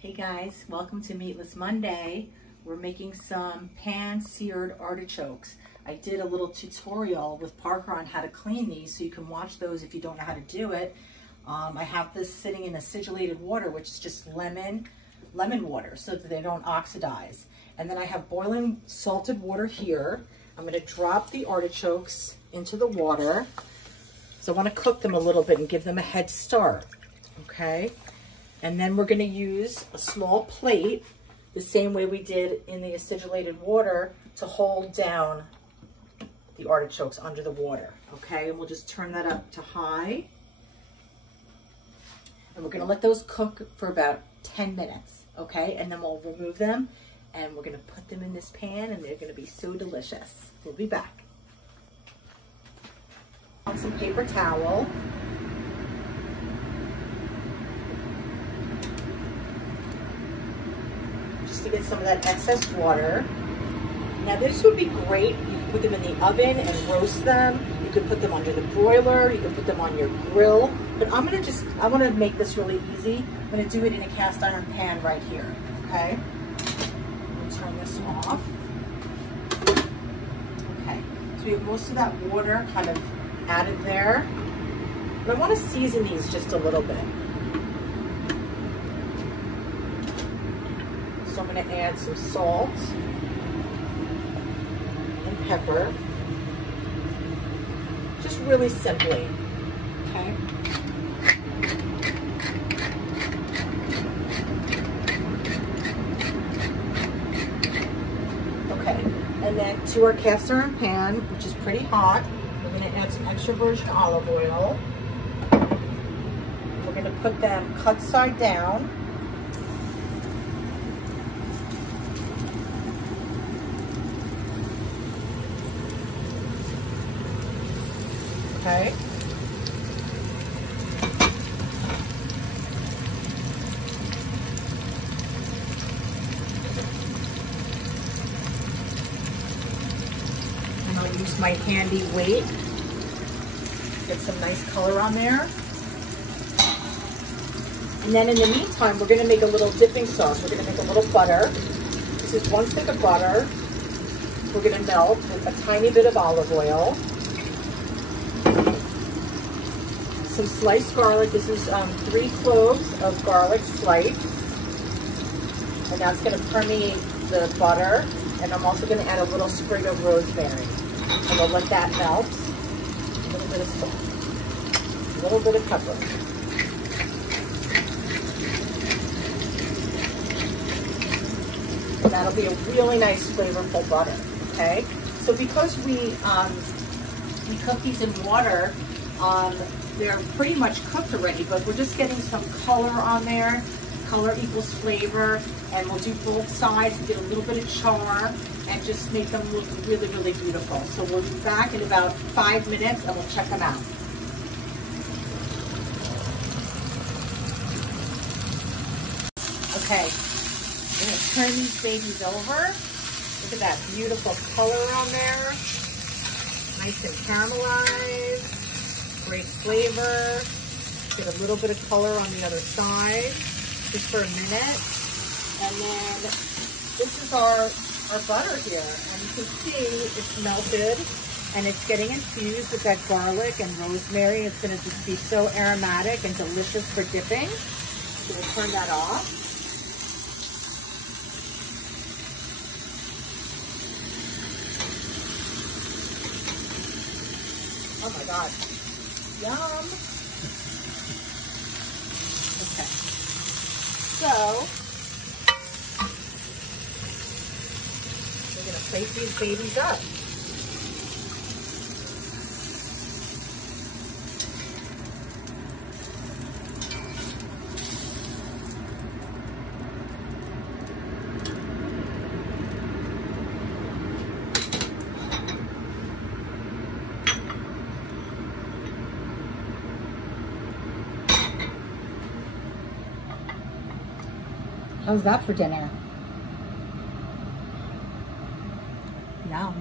Hey guys, welcome to Meatless Monday. We're making some pan-seared artichokes. I did a little tutorial with Parker on how to clean these, so you can watch those if you don't know how to do it. I have this sitting in acidulated water, which is just lemon water, so that they don't oxidize. And then I have boiling salted water here. I'm gonna drop the artichokes into the water. So I wanna cook them a little bit and give them a head start, okay? And then we're gonna use a small plate, the same way we did in the acidulated water, to hold down the artichokes under the water, okay? And we'll just turn that up to high. And we're gonna let those cook for about 10 minutes, okay? And then we'll remove them and we're gonna put them in this pan and they're gonna be so delicious. We'll be back. On some paper towel. Just to get some of that excess water. Now this would be great. You can put them in the oven and roast them. You could put them under the broiler. You could put them on your grill. But I want to make this really easy. I'm going to do it in a cast iron pan right here, okay? Turn this off. Okay, so we have most of that water kind of out of there. But I want to season these just a little bit. So I'm going to add some salt and pepper, just really simply, okay? Okay, and then to our cast iron pan, which is pretty hot, we're going to add some extra virgin olive oil. We're going to put them cut side down. Okay. And I'll use my handy weight. Get some nice color on there. And then in the meantime, we're going to make a little dipping sauce. We're going to make a little butter. This is 1 stick of butter. We're going to melt with a tiny bit of olive oil. Some sliced garlic. This is 3 cloves of garlic sliced. And that's going to permeate the butter. And I'm also going to add a little sprig of rosemary. And we'll let that melt. A little bit of salt. A little bit of pepper. And that'll be a really nice flavorful butter, okay? So because we cook these in water, they're pretty much cooked already, but we're just getting some color on there. Color equals flavor, and we'll do both sides and get a little bit of char and just make them look really, really beautiful. So we'll be back in about 5 minutes and we'll check them out. Okay, I'm gonna turn these babies over. Look at that beautiful color on there. Nice and caramelized. Great flavor. Get a little bit of color on the other side, just for a minute. And then this is our butter here. And you can see it's melted and it's getting infused with that garlic and rosemary. It's gonna just be so aromatic and delicious for dipping. So we'll turn that off. Oh my God. Yum. Okay. So, we're going to place these babies up. How's that for dinner? Yum.